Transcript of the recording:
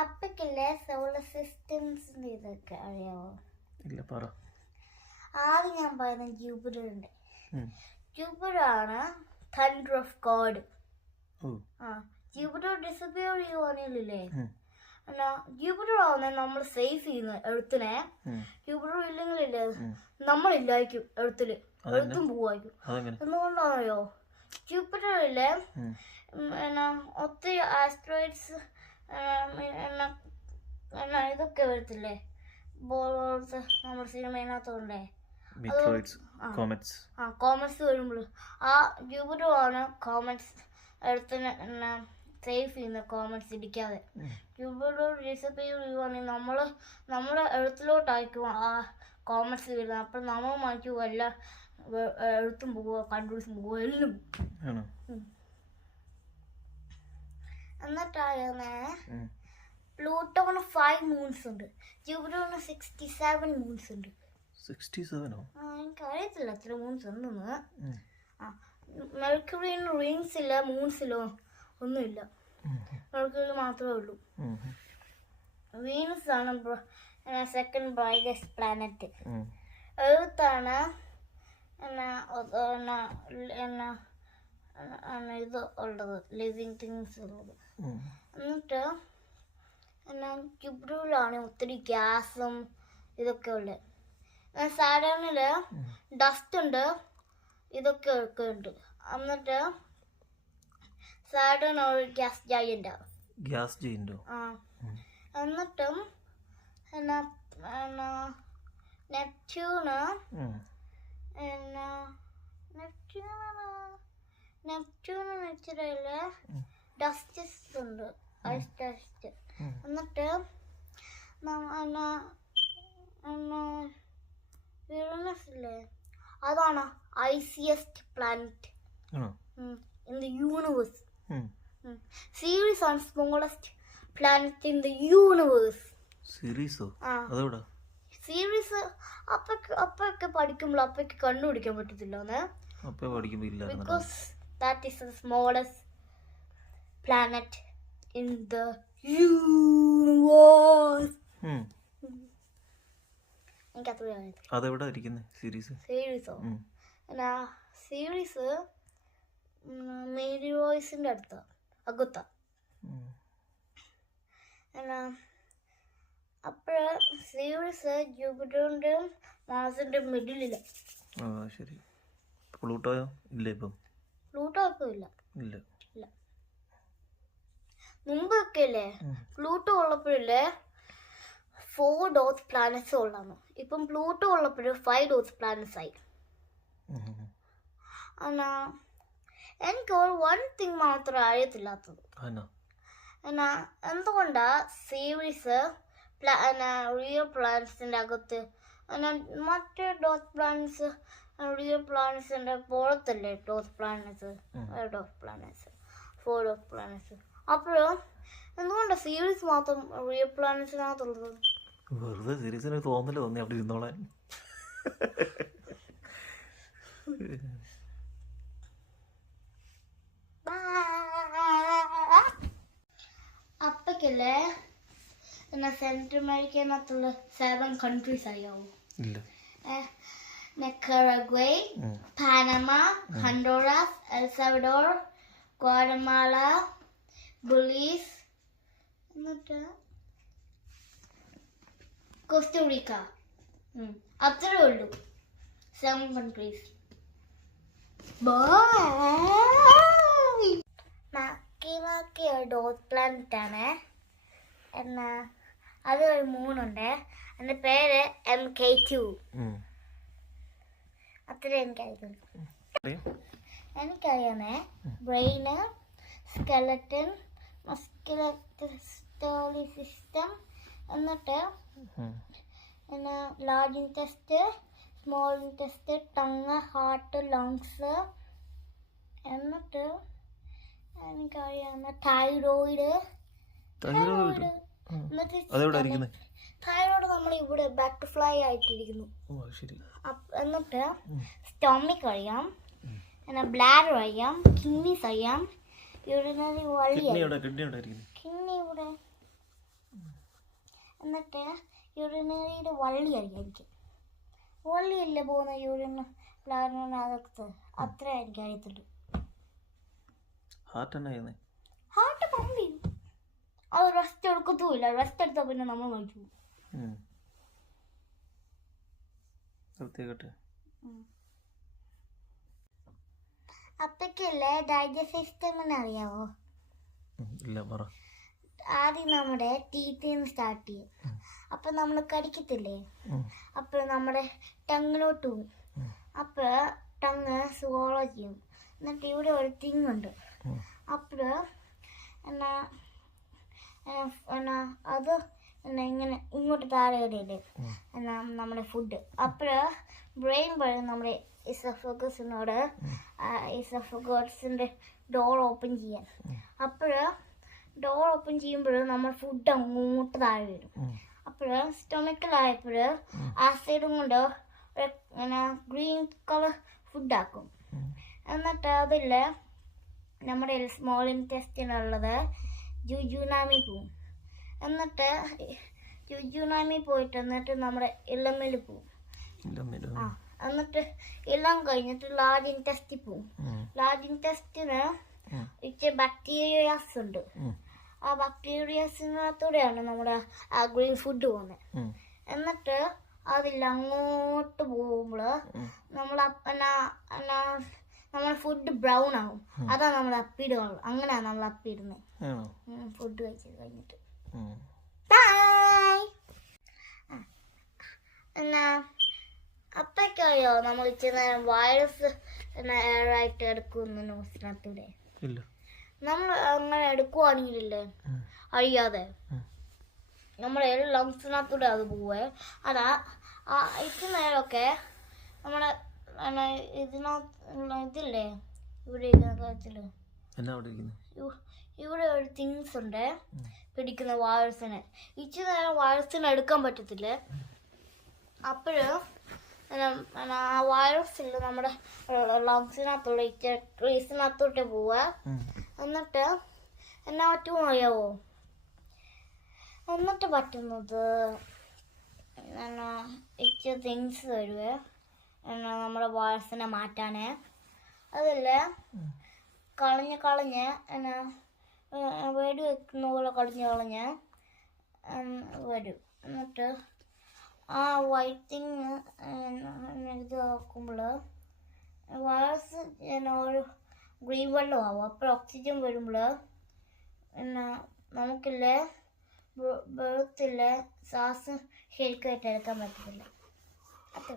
അപ്പക്കില്ലേ solar സിസ്റ്റംസിന്റെ ഇതൊക്കെ അറിയാമോ? ഇല്ല, പറ. ആദ്യം ഞാൻ പറയുന്നത് ജൂപ്പിറ്ററിന്റെ. ജൂപ്പിറ്റർ ആണ് thunder of god. Jupiter disappear ചെയ്യുവാനില്ലേ, എന്നാ ജൂപ്പിറ്റർ ആവുന്ന നമ്മൾ സേഫ് ചെയ്യുന്ന എഴുത്തിനെ. ജൂപ്പിറ്റർ ഇല്ലെങ്കിലില്ലേ നമ്മളില്ലായിരിക്കും, എഴുത്തും പോവായിരിക്കും. എന്തുകൊണ്ടാണോ? ജൂപ്പിറ്ററിലെ എന്നാ ഒത്തിരി ആസ്ട്രോയിഡ്സ് ഇതൊക്കെ വരത്തില്ലേ, ബോൾസ് നമ്മുടെ സിനിമയിനകത്തുണ്ടേ, കോമറ്റ്സ് വരുമ്പോൾ ആ ജൂപ്പിറ്റർ ആണ് കോമറ്റ്സ് എഴുത്തിന് സേഫ് ചെയ്യുന്ന, കോമറ്റ്സ് ഇടിക്കാതെ. ജൂപ്പിറ്റർ ഡിസപ്പിയർ ചെയ്യുവാണെങ്കിൽ നമ്മുടെ എഴുത്തിലോട്ടായിരിക്കും ആ കോമറ്റ്സ് വരുന്നത്. അപ്പം നമ്മൾ മാറ്റും എല്ലാം, എഴുത്തും പോവുക, കണ്ടുപിടിച്ചും പോവുക, എല്ലാം. എന്നിട്ടാണ് പ്ലൂട്ടോന് 5 മൂൺസ് ഉണ്ട്, ജൂപ്പിറ്ററിന് 67 മൂൺസ് ഉണ്ട്. 67ഓ? എനിക്കറിയത്തില്ല എത്ര മൂൺസ് ഉണ്ടെന്ന്. മെർക്കുറിന് റിങ്സ് ഇല്ല, മൂൺസിലോ ഒന്നുമില്ല, മെർക്കുറി മാത്രമേ ഉള്ളൂ. വീനസ് ആണ് സെക്കൻഡ് ബ്രൈറ്റസ്റ്റ് പ്ലാനറ്റ്. എഴുത്താണ് ഇത് ഉള്ളത്, ലിവിങ് തിങ്സ് ഉള്ളത്. എന്നിട്ട് ജൂപ്പിറ്ററിലാണ് ഒത്തിരി ഗ്യാസും ഇതൊക്കെ ഉള്ളത്. സാറ്റേണില് ഡസ്റ്റ് ഉണ്ട്, ഇതൊക്കെ ഒക്കെ ഉണ്ട്. എന്നിട്ട് സാറ്റേൺ ഒരു ഗ്യാസ് ജയന്റ്. എന്നിട്ടും നെപ്റ്റ്യൂണ് നെച്ചറില് ഡസ്റ്റസ് ഉണ്ട്, ഐസ് ഡസ്റ്റ്. എന്നിട്ട് യുറേനസ് ഇല്ലേ, അതാണ് iciest planet in the universe. Ceres ആണ് smallest planet in the universe. Ceres അപ്പൊക്കെ പഠിക്കുമ്പോൾ അപ്പൊക്കെ കണ്ടുപിടിക്കാൻ പറ്റത്തില്ല, because that is the smallest planet in the universe. Ceres മേരി വോയ്സിന്റെ അടുത്ത അകത്ത. അപ്പോഴ് സീരീസ് ജൂപ്പിറ്ററിന്റെ മാർസിന്റെ മിഡിലില്ല. പ്ലൂട്ടോയോ? ഇല്ല, ഇപ്പം പ്ലൂട്ടോ ഇപ്പം ഇല്ല. മുമ്പൊക്കെ അല്ലേ പ്ലൂട്ടോ ഉള്ളപ്പോഴല്ലേ 4 ഡോസ് പ്ലാനറ്റ്സ് ഉള്ളതാണ്. ഇപ്പം പ്ലൂട്ടോ ഉള്ളപ്പോഴും 5 ഡോസ് പ്ലാനറ്റ്സ് ആയി. എനിക്ക് ഒരു 1 തിങ് മാത്രം അറിയത്തില്ലാത്തത്, എന്തുകൊണ്ടാ സീരീസ് റിയൽ പ്ലാനറ്റ്സിന്റെ അകത്ത് മറ്റേ ഡോസ് പ്ലാനറ്റ്സ് റിയൽ പ്ലാനറ്റ്സിന്റെ പുറത്തല്ലേ ഡോസ് പ്ലാനറ്റ്സ്, 4 ഡോസ് പ്ലാനറ്റ്സ്. അപ്പോഴും എന്തുകൊണ്ടാ സീരീസ് മാത്രം റിയൽ പ്ലാനറ്റ്സിനകത്തുള്ളത്? വെറുതെ സീരീസിന് തോന്നി അവിടെ ഇരുന്നോളാൻ. അപ്പക്കല്ലേ സെൻട്രൽ അമേരിക്കനകത്തുള്ള 7 കൺട്രീസ് അറിയാവോ? Nicaragua, Panama, Honduras, El Salvador, Guatemala, Belize, Costa Rica. അത്രേ ഉള്ളൂ, 7 കൺട്രീസ്. മാക്കി ഒരു ഡോസ് പ്ലാനറ്റ് ആണ്. അത് ഒരു മൂണുണ്ട്, എൻ്റെ പേര് MK2. അത്ര എനിക്കറിയാമേ. ബ്രെയിന്, സ്കെലറ്റൻ, മസ്കുലറി സിസ്റ്റം, എന്നിട്ട് large intestine, small intestine, tongue, heart, lungs. എന്നിട്ട് എനിക്കറിയാവുന്ന തൈറോയിഡ്. തൈറോയിഡ് നമ്മൾ ഇവിടെ ബട്ടർഫ്ലൈ ആയിട്ടിരിക്കുന്നു. എന്നിട്ട് സ്റ്റൊമിക് അറിയാം, ബ്ലാഡർ അറിയാം, കിഡ്നീസ് അറിയാം, യൂറിനറി വഴി, കിഡ്നി ഇവിടെ എന്നിട്ട് യൂറിനറിയുടെ വള്ളി അറിയായിരിക്കും. വള്ളിയല്ലേ പോകുന്ന യൂറിന് ബ്ലാഡറിനകത്ത്, അത്ര എനിക്ക് അറിയത്തുള്ളൂ. ഹാർട്ട് എന്നാ ചെയ്യുന്നത്? ഹാർട്ട് പമ്പ് ചെയ്യും. അത് റെസ്റ്റ് എടുക്കത്തുമില്ല. റെസ്റ്റ് എടുത്താൽ പിന്നെ നമ്മൾ മരിച്ചു പോകും. വൃത്തിയാക്കട്ടെ. അപ്പൊക്കല്ലേ ഡൈജസ്റ്റ് സിസ്റ്റം അറിയാവോ? ഇല്ല, പറ. ആദ്യം നമ്മുടെ ടീത്തിൽ സ്റ്റാർട്ട് ചെയ്യും. അപ്പം നമ്മൾ കടിക്കത്തില്ലേ, അപ്പോൾ നമ്മുടെ ടങ്ങിലോട്ട് പോകും. അപ്പോൾ ടങ് swallow ചെയ്യും. എന്നിട്ട് ഇവിടെ ഒരു തിങ്ങുണ്ട്. അപ്പോൾ അത് ഇങ്ങനെ ഇങ്ങോട്ട് താഴെ ഇടയില്ലേ നമ്മുടെ ഫുഡ്. അപ്പോൾ ബ്രെയിൻ പറയും നമ്മുടെ ഇസഫഗസിനോട് ഇസഫഗസിൻ്റെ ഡോർ ഓപ്പൺ ചെയ്യാൻ. അപ്പോൾ ഡോർ ഓപ്പൺ ചെയ്യുമ്പോൾ നമ്മൾ ഫുഡ് അങ്ങോട്ട് താഴെ വരും. അപ്പോൾ സ്റ്റൊമക്കിലായപ്പോൾ ആസിഡും കൊണ്ട് ഗ്രീൻ കളർ ഫുഡാക്കും. എന്നിട്ട് അതിൽ നമ്മുടെ സ്മോൾ ഇൻറ്റെസ്റ്റിനുള്ളത് ജുജുനാമി പോവും. എന്നിട്ട് ജുജുനാമി പോയിട്ട് എന്നിട്ട് നമ്മുടെ ഇളമിൽ പോവും. എന്നിട്ട് എല്ലാം കഴിഞ്ഞിട്ട് ലാർജ് ഇൻറ്റെസ്റ്റിൽ പോവും. ലാർജ് ഇൻറ്റെസ്റ്റിന് ഇച്ചിരി ബാക്ടീരിയാസ് ഉണ്ട്. ആ ബാക്ടീരിയാസിനകത്തൂടെയാണ് നമ്മുടെ ആ ഗ്രീൻ ഫുഡ് പോകുന്നത്. എന്നിട്ട് അതിൽ അങ്ങോട്ട് പോകുമ്പോൾ നമ്മളെ ഫുഡ് ബ്രൗൺ ആവും. അതാണ് നമ്മൾ അപ്പിടുക. അങ്ങനെയാണ് നമ്മൾ അപ്പിടുന്നത് ഫുഡ് കഴിച്ചത് കഴിഞ്ഞിട്ട്. എന്നാ അപ്പൊക്കറിയോ നമ്മൾ ഇച്ചിരി നേരം വൈറസ് എയറായിട്ട് എടുക്കുമെന്ന് ന്യൂസിനകത്തൂടെ? നമ്മൾ അങ്ങനെ എടുക്കുവാണെങ്കിലല്ലേ അറിയാതെ നമ്മുടെ ലങ്സിനകത്തൂടെ അത് പോവേ. അതാ ഇച്ചിരി നേരമൊക്കെ നമ്മുടെ ഇതില്ലേ ഇവിടെ ഒരു തിങ്സ് ഉണ്ട് പിടിക്കുന്ന വൈറസിനെ. ഇച്ചിരി നേരം വൈറസിനെ എടുക്കാൻ പറ്റത്തില്ലേ. അപ്പോഴും ആ വൈറസിൽ നമ്മുടെ ലങ്സിനകത്തോടെ ട്രീസിനകത്തോട്ട് പോവുക. എന്നിട്ട് എന്നാ പറ്റുമോ അറിയാവോ? എന്നിട്ട് പറ്റുന്നത് ഇച്ചിരി തിങ്സ് വരുവേ നമ്മുടെ വൈറസിനെ മാറ്റാനേ. അതിൽ കളഞ്ഞ് വെടി വെക്കുന്ന പോലെ കളഞ്ഞ് വരും. എന്നിട്ട് ആ വൈറ്റ് തിങ് ഇത് നോക്കുമ്പോൾ വൈറസ് ഒരു ഗ്രീൻ വെള്ളം ആവും. അപ്പോൾ ഓക്സിജൻ വരുമ്പോൾ നമുക്കില്ലേ വെളുത്തില്ലേ ശ്വാസം ശരിക്കായിട്ട് എടുക്കാൻ പറ്റത്തില്ല. അത്രേ